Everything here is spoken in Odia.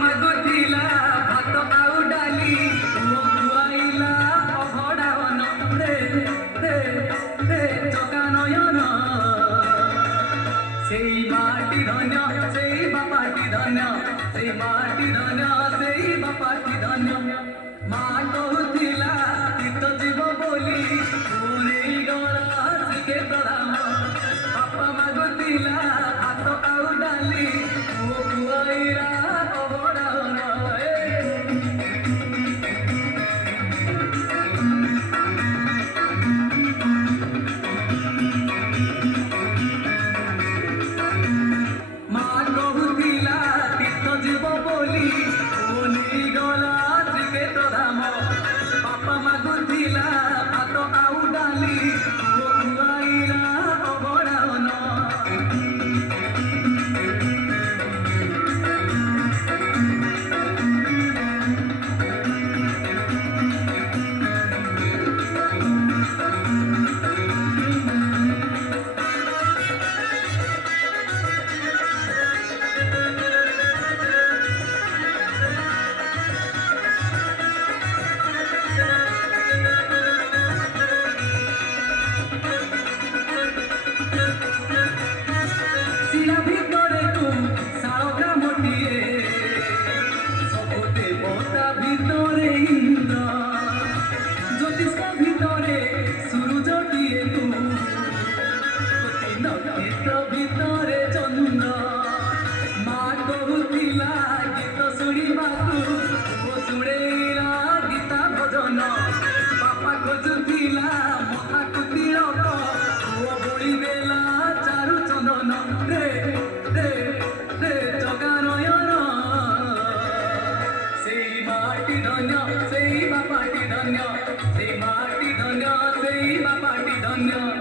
ମାଗୁଥିଲା ଭାତ ଆଉ ଡାଲି ପୁଅ ଖୁଆଇଲା ଅଭଡ଼ା ଅନ୍ନ ରେ ରେ ରେ ଚକା ନୟନ ସେଇ ମାଟି ଧନ୍ୟ ସେଇ ବାପାଟି ଧନ୍ୟ ସେଇ ମାଟି ଧନ୍ୟ ସେଇ ବାପାଟି ଧନ୍ୟ ମା କହୁଥିଲା ତୀର୍ଥ ଯିବ ବୋଲି ପୁରୀ ଗଲା ଶ୍ରୀକ୍ଷେତ୍ର ଧାମ ବାପା ମାଗୁଥିଲା ଭାତ ଆଉ ଡାଲି ପୁଅ ଖୁଆଇଲା ଅଭଡ଼ା ଅନ୍ନ ମା କହୁଥିଲା ତୀର୍ଥ ଯିବ ବୋଲି ପୁରୀ ଗଲା ଶ୍ରୀକ୍ଷେତ୍ର ଧାମ ବାପା ମାଗୁଥିଲା ଭାତ ଆଉ ଡାଲି ପୁଅ ଖୁଆଇଲା ଅଭଡ଼ା ଅନ୍ନ ଶିଳା ଭିତରେ ତୁ ଶାଳ ଗ୍ରାମଟିଏ ସବୁ ଦେବତା ଭିତରେ ଇନ୍ଦ୍ର ଜ୍ୟୋତିଷ ଭିତରେ ସୂରୁଜଟିଏ ତୁ କୋଟି ନକ୍ଷତ୍ର ଭିତରେ ଚନ୍ଦ୍ର ମା କହୁଥିଲା ଗୀତ ଶୁଣିବାକୁ ପୁଅ ଶୁଣେଇଲା ଗୀତା ଭଜନ ବାପା ଖୋଜୁଥିଲା ମଥାକୁ ତିଳକ ପୁଅ ବୋଳି ଦେଲା ଚାରୁ ଚନ୍ଦନ ରେ ରେ ରେ ଚକା ନୟନ ସେଇ ମାଟି ଧନ୍ୟ ସେଇ ବାପାଟି ଧନ୍ୟ ସେଇ ମାଟି ଧନ୍ୟ ସେଇ ବାପାଟି ଧନ୍ୟ